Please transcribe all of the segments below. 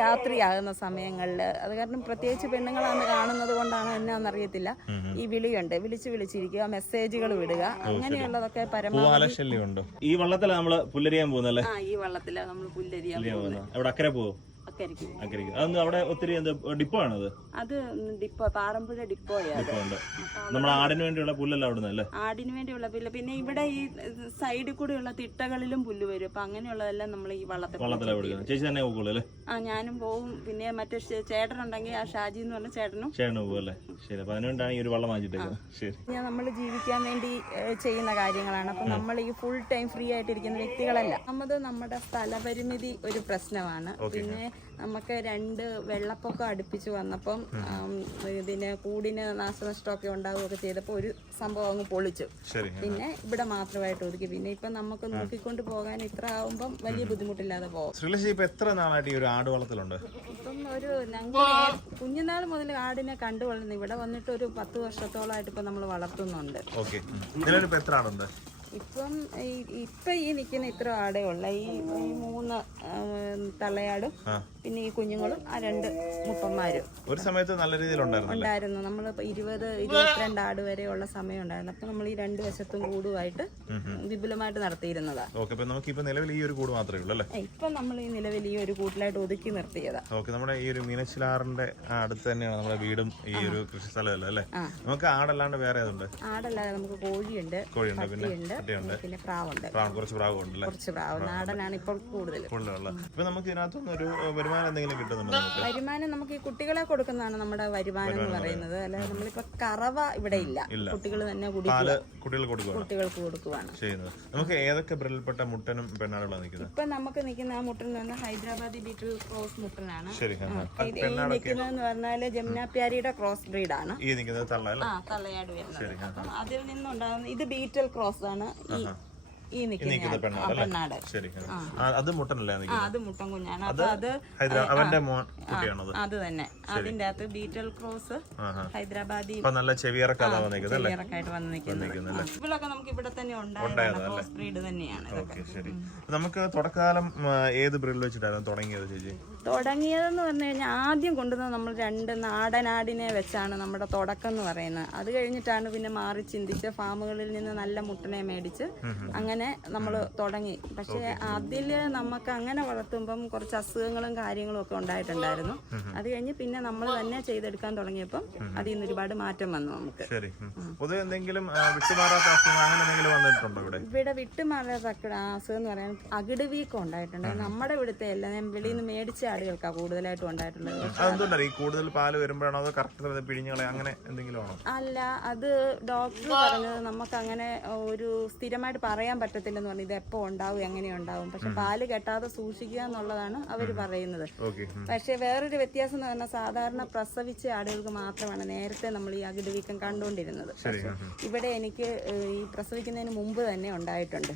രാത്രിയാകുന്ന സമയങ്ങളിൽ അത് കാരണം പ്രത്യേകിച്ച് പെണ്ണുങ്ങളാണ് കാണുന്നത് കൊണ്ടാണ് എന്നാന്നറിയത്തില്ല. ഈ വിളിയുണ്ട്. വിളിച്ച് വിളിച്ചിരിക്കുക മെസ്സേജുകൾ വിടുക അങ്ങനെയുള്ളതൊക്കെ പരമാവധി ഈ വള്ളത്തിലാണ് നമ്മൾ പുല്ലരിയാൻ പോകുന്നല്ലേ? ആ ഈ വള്ളത്തിലാണ് നമ്മൾ പുല്ലരിയാൻ പോകുന്നത് അക്കരെ പോകും അക്കരിക്കും. അക്കരയ്ക്ക് അതൊന്നും അവിടെ ഒത്തിരി എന്ത് ഡിപ്പോ ആണത് അത് ഡിപ്പോ പാറമ്പുഴ ഡിപ്പോയാണ് നമ്മൾ ആടിന് വേണ്ടിയുള്ള പുല്ലല്ല അവിടെ അല്ലേ? ആടിന് വേണ്ടിയുള്ള പുല്ല്. പിന്നെ ഇവിടെ ഈ സൈഡിൽ കൂടെയുള്ള തിട്ടകളിലും പുല്ല് വരും. അപ്പൊ അങ്ങനെയുള്ളതെല്ലാം നമ്മൾ ഈ വള്ളത്തിൽ വള്ളത്തിലാ ചേച്ചി തന്നെ പോകുള്ളൂ അല്ലേ? ആ ഞാനും പോവും. പിന്നെ മറ്റേ ചേട്ടനുണ്ടെങ്കിൽ ആ ഷാജി എന്ന് പറഞ്ഞ ചേട്ടനും. ചേട്ടനും പോകുമല്ലേ ശരി അപ്പൊ അതിനുവേണ്ടാണ് ഈ ഒരു വള്ളം വാങ്ങിച്ചിട്ടേക്കുന്നത്. ശരി. ഞാൻ നമ്മൾ ജീവിക്കാൻ വേണ്ടി ചെയ്യുന്ന കാര്യങ്ങളാണ്. അപ്പൊ നമ്മൾ ഈ ഫുൾ ടൈം ഫ്രീ ആയിട്ടിരിക്കുന്ന വ്യക്തികളല്ല. നമ്മത് നമ്മുടെ സ്ഥലപരിമിതി ഒരു പ്രശ്നമാണ്. പിന്നെ നമുക്ക് രണ്ട് വെള്ളപ്പൊക്കം അടുപ്പിച്ച് വന്നപ്പം ഇതിന് കൂടിന് നാശനഷ്ടമൊക്കെ ഉണ്ടാവുകയൊക്കെ ചെയ്തപ്പോൾ ഒരു സംഭവം അങ്ങ് പൊളിച്ചു. ശരി പിന്നെ ഇവിടെ മാത്രമായിട്ട് ഒതുക്കി. പിന്നെ ഇപ്പൊ നമുക്ക് നോക്കിക്കൊണ്ട് പോകാൻ ഇത്ര ആവുമ്പം വലിയ ബുദ്ധിമുട്ടില്ലാതെ പോകും. എത്ര നാളായിട്ട് ഈ ഒരു ആട് വളർത്തലുണ്ട്? ഇപ്പം ഒരു ഞങ്ങൾ കുഞ്ഞുനാൾ മുതൽ ആടിനെ കണ്ടു വളർന്നു ഇവിടെ വന്നിട്ട് ഒരു പത്ത് വർഷത്തോളമായിട്ട് ഇപ്പൊ നമ്മൾ വളർത്തുന്നുണ്ട്. എത്ര ആടുണ്ട്? ഇപ്പം ഈ- ഇപ്പൊ ഈ നിൽക്കുന്ന ഇത്ര ആടേ ഉള്ള. ഈ മൂന്ന് തള്ളയാടും ആ. പിന്നെ ഈ കുഞ്ഞുങ്ങളും ആ രണ്ട് മുപ്പന്മാരും. ഒരു സമയത്ത് നല്ല രീതിയിൽ ഉണ്ടായിരുന്നു. നമ്മൾ ഇരുപത് ഇരുപത്തിരണ്ട് ആട് വരെയുള്ള സമയം ഉണ്ടായിരുന്നു അപ്പൊ നമ്മൾ ഈ രണ്ട് വശത്തും കൂടുമായിട്ട് വിപുലമായിട്ട് നടത്തിയിരുന്നതാ. ഓക്കെ അപ്പൊ നമുക്ക് ഇപ്പൊ നിലവിൽ ഈ ഒരു കൂട് മാത്രമേ ഉള്ളൂ ഇപ്പൊ നമ്മൾ ഈ നിലവിൽ ഈ ഒരു കൂട്ടിലായിട്ട് ഒതുക്കി നിർത്തിയതാ. ഓക്കെ നമ്മുടെ ഈ ഒരു മീനച്ചിലാറിന്റെ അടുത്ത് തന്നെയാണ് നമ്മുടെ വീടും ഈ ഒരു കൃഷി സ്ഥലമല്ല അല്ലേ നമുക്ക് ആടല്ലാണ്ട് വേറെ ഏതുണ്ട്? ആടല്ലാതെ നമുക്ക് കോഴിയുണ്ട് കോഴിയുണ്ട് പിന്നെ പിന്നെ പ്രാവുണ്ട്. പ്രാവ് കുറച്ച് പ്രാവ് ഉണ്ടല്ലേ കുറച്ച് പ്രാവ് നാടനാണ് ഇപ്പോൾ കൂടുതൽ കൂടുതലുള്ള ഇപ്പൊ നമുക്ക് ഇതിനകത്തുനിന്ന് ഒരു വരുമാനം എന്തെങ്കിലും കിട്ടുന്നുണ്ടോ വരുമാനം നമുക്ക് ഈ കുട്ടികളെ കൊടുക്കുന്നതാണ് നമ്മുടെ വരുമാനം എന്ന് പറയുന്നത്. അല്ലാതെ നമ്മളിപ്പോ കറവ ഇവിടെ ഇല്ല. കുട്ടികൾ തന്നെ പാൽ കുടിക്കുക. കുട്ടികൾ കൊടുക്കുകയാണ് കുട്ടികൾക്ക് കൊടുക്കുവാണ്. ചെയ്യുന്നത്. നമുക്ക് ഏതൊക്കെ ബ്രില്ലിൽപ്പെട്ട മുട്ടനും പെണ്ണാടുകളാണ് നിൽക്കുന്നത്? ഇപ്പൊ നമുക്ക് നിൽക്കുന്ന ആ മുട്ടൻ എന്ന് ഹൈദരാബാദി ബീറ്റിൽ ക്രോസ് മുട്ടനാണ്. ശരി നിൽക്കുന്നതെന്ന് പറഞ്ഞാൽ ജമുന പ്യാരിയുടെ ക്രോസ് ബ്രീഡാണ്. ഈ നിൽക്കുന്നത് തള്ളയാട് വരുന്നത്. അതിൽ നിന്നുണ്ടാകുന്ന ഇത് ബീറ്റൽ ക്രോസ് ആണ് ഈ ഈ നിൽക്കുന്ന. പെണ്ണാട്. ശരി അത് മുട്ടനല്ലേ അത് മുട്ടൻ കുഞ്ഞാണ്. അപ്പൊ അത് അവന്റെ കുട്ടിയാണത്. അത് തന്നെ. അതിന്റെ അകത്ത് ബീറ്റൽ ക്രോസ് ഹൈദരാബാദി നല്ല ചെവിയറൊക്കെ അതാ വന്നിരിക്കുന്നത് അല്ലേ? ചെറിയറക്കായിട്ട് വന്ന് നിൽക്കുന്നത് ഇവളൊക്കെ നമുക്ക് ഇവിടെ തന്നെ ഉണ്ടായതാണ് ക്രോസ് ബ്രീഡ് തന്നെയാണ് ശരി. നമുക്ക് തുടക്കകാലം ഏത് ബ്രീഡിൽ വെച്ചിട്ടായിരുന്നു തുടങ്ങിയത് ചേച്ചി? തുടങ്ങിയതെന്ന് പറഞ്ഞു കഴിഞ്ഞാൽ ആദ്യം കൊണ്ടുവന്നത് നമ്മൾ രണ്ട് നാടനാടിനെ വെച്ചാണ് നമ്മുടെ തുടക്കം എന്ന് പറയുന്നത്. അത് കഴിഞ്ഞിട്ടാണ് പിന്നെ മാറി ചിന്തിച്ച് ഫാമുകളിൽ നിന്ന് നല്ല മുട്ടനെ മേടിച്ച് അങ്ങനെ നമ്മൾ തുടങ്ങി. പക്ഷേ അതിൽ നമുക്ക് അങ്ങനെ വളർത്തുമ്പം കുറച്ച് അസുഖങ്ങളും കാര്യങ്ങളും ഒക്കെ ഉണ്ടായിട്ടുണ്ടായിരുന്നു. അത് കഴിഞ്ഞ് പിന്നെ നമ്മൾ തന്നെ ചെയ്തെടുക്കാൻ തുടങ്ങിയപ്പം അതിൽ നിന്ന് ഒരുപാട് മാറ്റം വന്നു നമുക്ക്. ഇവിടെ വിട്ടുമാറാത്ത അസുഖം അങ്ങനെ എന്ന് പറയാൻ അകിട് വീക്കം ഉണ്ടായിട്ടുണ്ട് നമ്മുടെ ഇവിടുത്തെ എല്ലാം വെളിയിൽ നിന്ന് മേടിച്ച ആടുകൾക്കാണ് കൂടുതലായിട്ടും ഉണ്ടായിട്ടുള്ളത്. കൂടുതൽ പാൽ വരുമ്പോഴാണോ അതോ കറക്റ്റ് അങ്ങനെ എന്തെങ്കിലും അല്ല അത് ഡോക്ടർ പറഞ്ഞത് നമുക്ക് അങ്ങനെ ഒരു സ്ഥിരമായിട്ട് പറയാൻ പറ്റത്തില്ലെന്ന് പറഞ്ഞു ഇത് എപ്പോ ഉണ്ടാവും എങ്ങനെ ഉണ്ടാവും. പക്ഷെ പാൽ കെട്ടാതെ സൂക്ഷിക്കുക എന്നുള്ളതാണ് അവർ പറയുന്നത്. പക്ഷെ വേറൊരു വ്യത്യാസം എന്ന് പറഞ്ഞാൽ സാധാരണ പ്രസവിച്ച ആടുകൾക്ക് മാത്രമാണ് നേരത്തെ നമ്മൾ ഈ അകിട് വീക്കം കണ്ടുകൊണ്ടിരുന്നത്. പക്ഷെ ഇവിടെ എനിക്ക് ഈ പ്രസവിക്കുന്നതിന് മുമ്പ് തന്നെ ഉണ്ടായിട്ടുണ്ട്.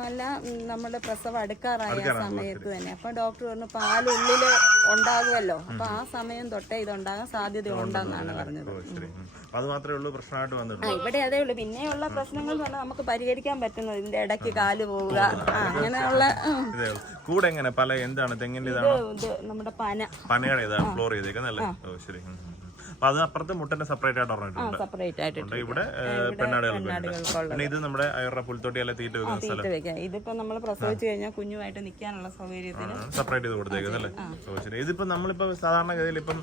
അല്ല നമ്മുടെ പ്രസവം അടുക്കാറായ സമയത്ത് തന്നെ. അപ്പൊ ഡോക്ടർ പറഞ്ഞു പാലുള്ളിൽ ഉണ്ടാകുമല്ലോ. അപ്പൊ ആ സമയം തൊട്ടേ ഇതുണ്ടാകാൻ സാധ്യത ഉണ്ടെന്നാണ്. പറഞ്ഞത്. അത് മാത്രമേ ഉള്ളൂ പ്രശ്നമായിട്ട് വന്നിട്ടുള്ളൂ. ഇവിടെ അതേ ഉള്ളൂ. പിന്നെയുള്ള പ്രശ്നങ്ങൾ എന്ന് പറഞ്ഞാൽ നമുക്ക് പരിഹരിക്കാൻ പറ്റുന്നത് ഇതിന്റെ ഇടയ്ക്ക് കാൽ പോവുക. അങ്ങനെയുള്ള ഇതേ ഉള്ളൂ. കൂടെ എങ്ങനെ? പല എന്താണ്? തെങ്ങിന്റെ ഇത് ഇതാണോ ഇത് നമ്മുടെ പന. പനയുടെ ഇതാണ് ഫ്ലോർ ചെയ്തേക്കുന്നല്ലേ ഓ ശരി. ഉം. അപ്പൊ അത് അപ്പുറത്ത് മുട്ടന്റെ സെപ്പറേറ്റ് ആയിട്ട് പറഞ്ഞിട്ടുണ്ട് സെപ്പറേറ്റ് ഇവിടെ പെണ്ണാടുകൾക്ക്. പിന്നെ ഇത് നമ്മുടെ അയറുടെ പുൽത്തൊട്ടി അല്ലെ തീറ്റ വെക്കുന്ന സ്ഥലം. ഇതിപ്പോ നമ്മൾ പ്രസവിച്ചു കഴിഞ്ഞാൽ കുഞ്ഞുമായിട്ട് നിൽക്കാനുള്ള സൗകര്യത്തിന് സെപ്പറേറ്റ് ചെയ്ത് കൊടുത്തേക്കുന്നത് അല്ലേ? ഇതിപ്പോ നമ്മളിപ്പോ സാധാരണഗതിയിൽ ഇപ്പം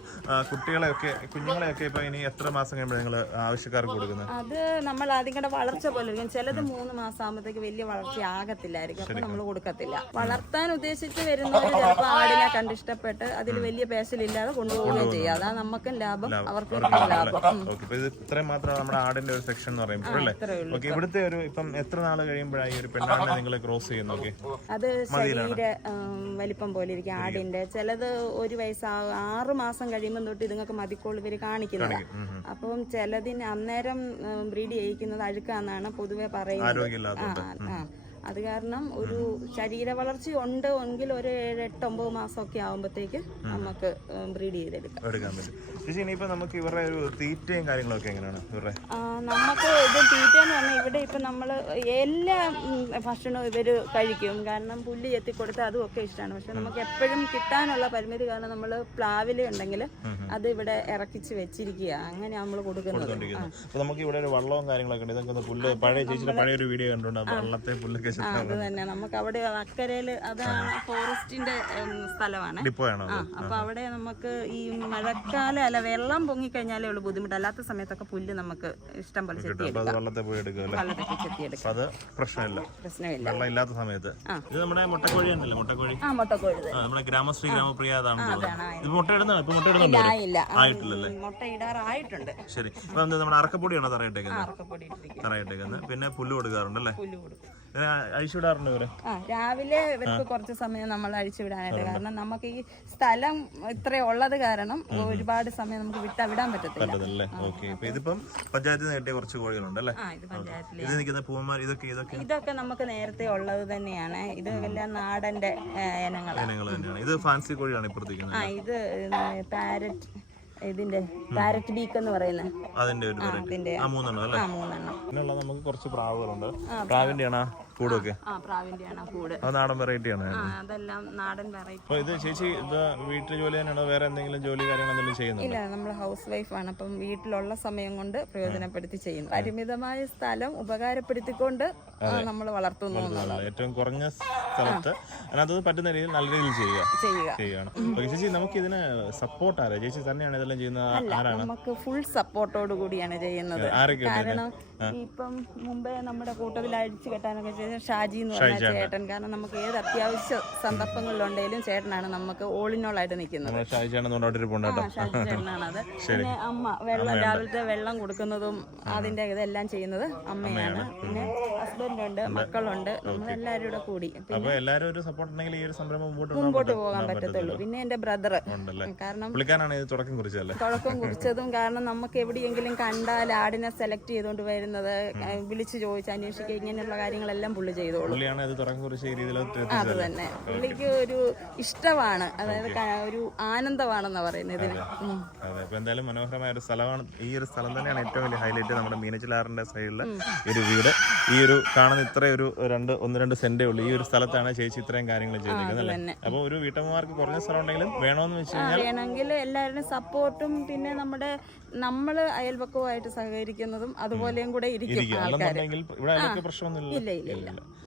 കുട്ടികളെയൊക്കെ കുഞ്ഞുങ്ങളെയൊക്കെ ഇപ്പൊ ഇനി എത്ര മാസം കഴിയുമ്പോൾ നിങ്ങൾ ആവശ്യക്കാർക്ക് കൊടുക്കുന്നത് അത് നമ്മൾ ആദ്യം കണ്ട വളർച്ച പോലെ ഇരിക്കും. ചിലത് മൂന്ന് മാസം ആകുമ്പോഴത്തേക്ക് വലിയ വളർച്ച ആകത്തില്ലായിരിക്കും. അപ്പൊ നമ്മൾ കൊടുക്കത്തില്ല. വളർത്താൻ ഉദ്ദേശിച്ച് വരുന്നവർ ചിലപ്പോൾ ആടിനെ കണ്ടിഷ്ടപ്പെട്ട് അതിൽ വലിയ പേശലില്ലാതെ കൊണ്ടുപോവുകയും ചെയ്യാം. അതാ നമുക്കും ലാഭം. അവർക്കും ലാഭം. ഇത്രയും മാത്രം നമ്മുടെ ആടിന്റെ ഒരു സെക്ഷൻ എന്ന് പറയുമ്പോൾ അല്ലേ? ഓക്കെ ഇവിടുത്തെ ഒരു ഇപ്പം എത്ര നാൾ കഴിയുമ്പോഴാണ് ഈ ഒരു പെണ്ണാടിനെ നിങ്ങൾ ക്രോസ് ചെയ്യുന്നു ഓക്കെ അത് ശരീര വലിപ്പം പോലെ ഇരിക്കും ആടിന്റെ. ചിലത് ഒരു വയസ്സാ ആറ് മാസം കഴിയുമ്പോൾ തൊട്ട് ഇതുങ്ങൾക്ക് മതിക്കോൾ ഇവർ കാണിക്കുന്നത് അപ്പം ചിലതിന് അന്നേരം ബ്രീഡ് ചെയ്യിക്കുന്നത് അഴുക്കാന്നാണ് പൊതുവെ പറയുന്നത്. ആരോഗ്യമില്ലാത്തതുകൊണ്ട്. ആ, ആ. അത് കാരണം ഒരു ശരീര വളർച്ച ഉണ്ട് എങ്കിൽ ഒരു ഏഴ് എട്ട് ഒമ്പത് ഒക്കെ ആകുമ്പോഴത്തേക്ക് നമുക്ക് ബ്രീഡ് ചെയ്തെടുക്കാം. എടുക്കാൻ പറ്റും. നമുക്ക് ഇവരുടെ ഒരു തീറ്റയും കാര്യങ്ങളൊക്കെ എങ്ങനെയാണ്? ഇവരുടെ നമുക്ക് ഇത് തീറ്റ എന്ന് പറഞ്ഞാൽ ഇവിടെ ഇപ്പം നമ്മൾ എല്ലാ ഭക്ഷണവും ഇവർ കഴിക്കും. കാരണം പുല്ല് ചെത്തി കൊടുത്ത അതും ഒക്കെ ഇഷ്ടമാണ് പക്ഷെ നമുക്ക് എപ്പോഴും കിട്ടാനുള്ള പരിമിതി കാരണം നമ്മൾ പ്ലാവില ഉണ്ടെങ്കിൽ അത് ഇവിടെ ഇറക്കിച്ച് വെച്ചിരിക്കുക. അങ്ങനെ നമ്മൾ കൊടുക്കുന്നത്. നമുക്ക് ഇവിടെ ഒരു വള്ളവും കാര്യങ്ങളൊക്കെ ഉണ്ട്. ഇതൊക്കെ പുല്ല് പഴയ ചേച്ചിയുടെ പഴയ ഒരു വീഡിയോ കണ്ടുകൊണ്ട് വള്ളത്തെ പുല്ലൊക്കെ ആ, അത് തന്നെ. നമുക്ക് അവിടെ അക്കരയിൽ അതാണ് ഫോറസ്റ്റിന്റെ ഉം, സ്ഥലമാണ്. ഡിപ്പോയാണോ ആ അപ്പൊ അവിടെ നമുക്ക് ഈ മഴക്കാലം അല്ല വെള്ളം പൊങ്ങിക്കഴിഞ്ഞാലേ ഉള്ളൂ ബുദ്ധിമുട്ട്. അല്ലാത്ത സമയത്തൊക്കെ പുല്ല് നമുക്ക് ഇഷ്ടം പോലെ അപ്പൊ അത് വള്ളത്തെ പോയി എടുക്കുക അല്ലേ? വള്ളത്തൊക്കെ ചെത്തിയെടുക്കാം. അപ്പൊ അത് പ്രശ്നമില്ല. പ്രശ്നമില്ല. വെള്ളം ഇല്ലാത്ത സമയത്ത്. ഇത് നമ്മുടെ മുട്ടക്കോഴി ഉണ്ടല്ലോ മുട്ടക്കോഴി? ആ മുട്ടക്കോഴി ആ, നമ്മുടെ ഗ്രാമശ്രീ ഗ്രാമപ്രിയ അതാണ് ഇത് മുട്ട ഇടുന്നതാണ് ഇപ്പൊ മുട്ട ഇടുന്നുണ്ടോ ആയില്ല ആയിട്ടില്ലല്ലേ? മുട്ട ഇടാറായിട്ടുണ്ട്. ശരി. അപ്പൊ എന്താ നമ്മുടെ അറക്കപ്പൊടിയാണോ തറയിട്ടേക്കുന്നത്? അറക്കപ്പൊടി ഇട്ടിരിക്കുക തറയിട്ടേക്കുന്നത്. പിന്നെ പുല്ല് കൊടുക്കാറുണ്ട് അല്ലേ പുല്ല് കൊടുക്കും. അഴിച്ചുവിടാറുണ്ട് ആ രാവിലെ ഇവർക്ക് കുറച്ച് സമയം നമ്മൾ അഴിച്ചു വിടാനായിട്ട് കാരണം നമുക്ക് ഈ സ്ഥലം ഇത്ര ഉള്ളത് കാരണം ഒരുപാട് സമയം നമുക്ക് വിട്ടാ വിടാൻ പറ്റത്തില്ല ഇതിപ്പം പഞ്ചായത്തിൽ നിന്ന് കിട്ടിയ കുറച്ച് കോഴികളുണ്ട് അല്ലേ? ഇത് നിൽക്കുന്ന പൂവന്മാർ ഇതൊക്കെ ഇതൊക്കെ? ഇതൊക്കെ നമുക്ക് നേരത്തെ ഉള്ളത് തന്നെയാണ്. ഇത് എല്ലാം നാടന്റെ ഇനങ്ങളാണ് ഇത് ഫാൻസി കോഴിയാണ് ഇപ്പുറത്തേക്കുന്നത് ആ ഇത് പാരറ്റ്. ഇതിന്റെ പാരറ്റ് ബീക്ക് എന്ന് പറയുന്ന അതിന്റെ ഒരു വെറൈറ്റി ആ മൂന്നെണ്ണം അല്ലേ? ആ മൂന്നെണ്ണം. പിന്നെയുള്ള നമുക്ക് കുറച്ച് പ്രാവുകളുണ്ട്. പ്രാവിന്റെ ആണോ കൂടൊക്കെ? ആ പ്രാവിന്റെയാണ് ആ കൂട്. നാടൻ വെറൈറ്റി ആണ്. ആ അതെല്ലാം നാടൻ വെറൈറ്റി അപ്പൊ ഇത് ചേച്ചി ഇത് വീട്ടിൽ ജോലി തന്നെയാണോ? വേറെ എന്തെങ്കിലും ജോലി കാര്യങ്ങളെന്തെങ്കിലും ചെയ്യുന്നത് ഇല്ല നമ്മൾ ഹൗസ് വൈഫ് ആണ്. അപ്പം വീട്ടിലുള്ള സമയം കൊണ്ട് പ്രയോജനപ്പെടുത്തി ചെയ്യുന്നു. പരിമിതമായ സ്ഥലം ഉപകാരപ്പെടുത്തിക്കൊണ്ട് നമ്മൾ വളർത്തുന്നു ഏറ്റവും കുറഞ്ഞ സ്ഥലത്ത്. അതിനകത്ത് പറ്റുന്ന രീതിയിൽ നല്ല രീതിയിൽ ചെയ്യുക. ചെയ്യുക. ചെയ്യുകയാണ്. ചേച്ചി നമുക്ക് ഇതിന് സപ്പോർട്ട് ആരാ? ചേച്ചി തന്നെയാണ് ഇതെല്ലാം ചെയ്യുന്നത്. ആരാണ്? നമുക്ക് ഫുൾ സപ്പോർട്ടോട് കൂടിയാണ് ചെയ്യുന്നത്. കാരണം ഇപ്പം മുമ്പേ നമ്മുടെ കൂട്ടത്തിൽ അഴിച്ചു കെട്ടാനൊക്കെ ചെയ്ത ഷാജി എന്ന് പറഞ്ഞ ചേട്ടൻ. കാരണം നമുക്ക് ഏത് അത്യാവശ്യ സന്ദർഭങ്ങളിലുണ്ടെങ്കിലും ചേട്ടനാണ് നമുക്ക് ഓളിനോളായിട്ട് നിൽക്കുന്നത്. ഷാജി ചേട്ടനാണ് അത്. പിന്നെ അമ്മ വെള്ളം രാവിലത്തെ വെള്ളം കൊടുക്കുന്നതും അതിന്റെ ഇതെല്ലാം ചെയ്യുന്നത് അമ്മയാണ്. പിന്നെ ഹസ്ബൻഡ് ഉണ്ട് മക്കളുണ്ട്. നമ്മളെല്ലാവരും കൂടെ. കൂടി മുമ്പോട്ട് പോകാൻ പറ്റത്തുള്ളൂ. പിന്നെ എന്റെ ബ്രദർ കാരണം തുടക്കം കുറിച്ചതും കാരണം നമുക്ക് എവിടെയെങ്കിലും കണ്ടാൽ ആടിനെ സെലക്ട് ചെയ്തുകൊണ്ട് വരുന്നത് വിളിച്ചു വിളിച്ച് ചോദിച്ച് അന്വേഷിക്കുക ഇങ്ങനെയുള്ള കാര്യങ്ങളെല്ലാം പുള്ളി ചെയ്തോളൂ. അത് തന്നെ. പുള്ളിക്ക് ഒരു ഇഷ്ടമാണ്. അതായത് ഒരു ആനന്ദമാണെന്ന് പറയുന്നത് അതെ. അപ്പൊ എന്തായാലും മനോഹരമായ ഒരു സ്ഥലമാണ്. ഈ ഒരു സ്ഥലം തന്നെയാണ് ഏറ്റവും വലിയ ഹൈലൈറ്റ് നമ്മുടെ മീനച്ചിലാറിന്റെ സൈഡിലെ ഒരു വീട്. ഈ ഒരു കാണുന്ന ഇത്ര ഒരു രണ്ട് ഒന്ന് രണ്ട് സെന്റേ ഉള്ളൂ. ഈ ഒരു സ്ഥലത്താണ് ചേച്ചി ഇത്രയും കാര്യങ്ങൾ ചെയ്തിരിക്കുന്നത് അല്ലേ? അപ്പൊ ഒരു വീട്ടമ്മമാർക്ക് കുറഞ്ഞ സ്ഥലം ഉണ്ടെങ്കിലും വേണമെന്ന് വെച്ച് വേണമെങ്കിലും കഴിഞ്ഞാൽ വേണമെങ്കിൽ എല്ലാവരുടെയും സപ്പോർട്ടും പിന്നെ നമ്മുടെ നമ്മൾ അയൽപക്കവുമായിട്ട് സഹകരിക്കുന്നതും അതുപോലെയും കൂടെ ഇരിക്കും ഇല്ല ആൾക്കാർ ഇവിടെ പ്രശ്നമൊന്നുമില്ല இல்ல